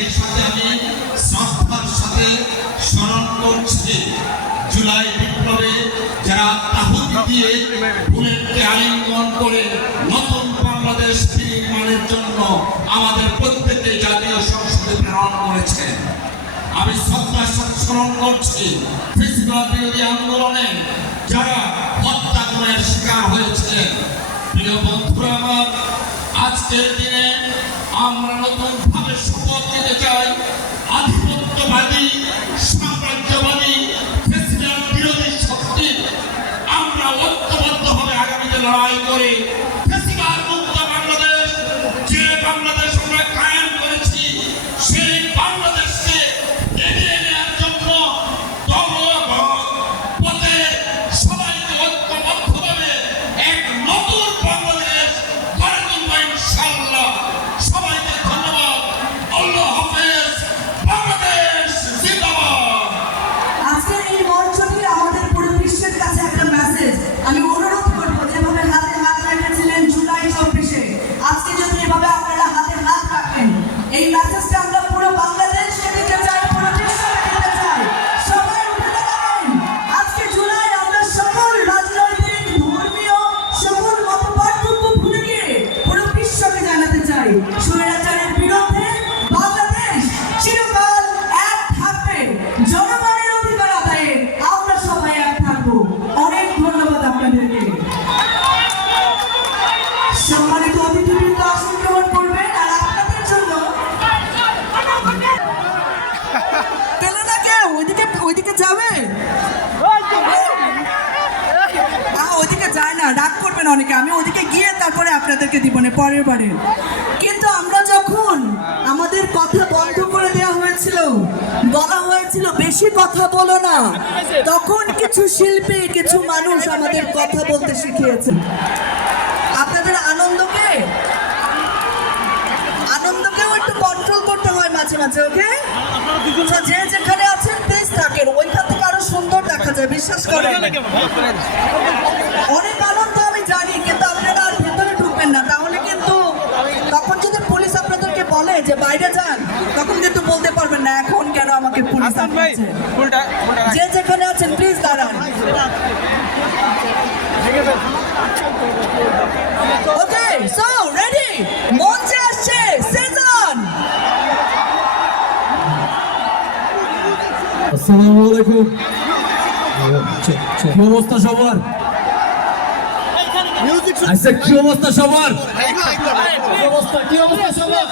সেই সাথে আমি শ্রদ্ধার সাথে স্মরণ করছি জুলাই বিপ্লবে যারা আহুতি দিয়ে বুলেটকে আলিঙ্গন করে নতুন বাংলাদেশ নির্মাণের জন্য আমাদের প্রত্যেককে জাতীয় সংসদে প্রেরণ করেছেন। আমি শ্রদ্ধার সাথে স্মরণ করছি ফেসিবাদ বিরোধী আন্দোলনে যারা হত্যাকাণ্ডের শিকার হয়েছিলেন। প্রিয় বন্ধুরা আমার, আজকের দিনে আমরা নতুন ভাবে শপথ নিতে চাই আধিপত্যবাদী সাম্রাজ্যবাদী ফেসিবাদ বিরোধী শক্তি আমরা ঐক্যবদ্ধভাবে আগামীতে লড়াই করে ফেসিবাদ মুক্ত বাংলাদেশ, যে বাংলাদেশ আমরা কায়েম করেছি সেই বাংলাদেশকে এগিয়ে নেওয়ার জন্য পথে সবাইকে ঐক্যবদ্ধভাবে এক নতুন বাংলাদেশ গড়ে তুলব ইনশাআল্লাহ। সবাইকে ধন্যবাদ। আল্লাহ হাফেজ। বাংলাদেশ জিন্দাবাদ। আজকের এই মঞ্চটি আমাদের পুরো বিশ্বের কাছে একটা মেসেজ। আমি অনুরোধ করবো যেভাবে হাতে হাত রেখেছিলেন জুলাই 24-এ, আজকে যদি এভাবে আপনারা হাতে হাত রাখেন, এই মেসেজটা আমরা পুরো বাংলাদেশকে দিতে চাই, পুরো বিশ্বকে দিতে চাই। সবাই উঠে দাঁড়ান। আজকে জুলাই আমরা সকল রাজনৈতিক ধর্মীয় সকল মত পার্থক্য ভুলে গিয়ে পুরো বিশ্বকে জানাতে চাই স্বৈরাচারের বিরুদ্ধে বাংলাদেশ চিরকাল এক থাকবে। জনগণের অধিকার আদায়ে আমরা সবাই এক থাকবো। অনেক ধন্যবাদ আপনাদেরকে। সম্মানিত অতিথিবৃন্দ আসন গ্রহণ করবেন। আর আপনাদের জন্য পেলে না কেউ ওইদিকে যাবে, ওইদিকে যায় না, রাগ করবেন অনেকে। আমি ওদিকে গিয়ে তারপরে আপনাদেরকে দিব না পরের বারে। কিন্তু আমরা যখন আমাদের কথা বন্ধ করে দেওয়া হয়েছিল, বলা হয়েছিল বেশি কথা বলো না, তখন কিছু শিল্পী কিছু মানুষ আমাদের কথা বলতে শিখিয়েছে। আপনাদের আনন্দকেও একটু কন্ট্রোল করতে হয় মাঝে মাঝে, ওকে? যে যেখানে আছেন প্লিজ থাকেন, ওইখান থেকে আরো সুন্দর দেখা যায়, বিশ্বাস করেন। অনেক আনন্দ আমি জানি, কিন্তু আপনারা আর ভেতরে ঢুকবেন না, তাহলে কিন্তু তখন যদি পুলিশ আপনাদেরকে বলে যে বাইরে যান, তখন কিন্তু বলতে পারবেন না এখন কেন আমাকে পুলিশ আটকেছে। যে যেখানে আছেন প্লিজ দাঁড়ান। ওকে, সো রেডি? মঞ্চে আসছে সেজন। আসসালামু আলাইকুম। কি অবস্থা সবার? আচ্ছা, কি অবস্থা সবার? কি অবস্থা সবার?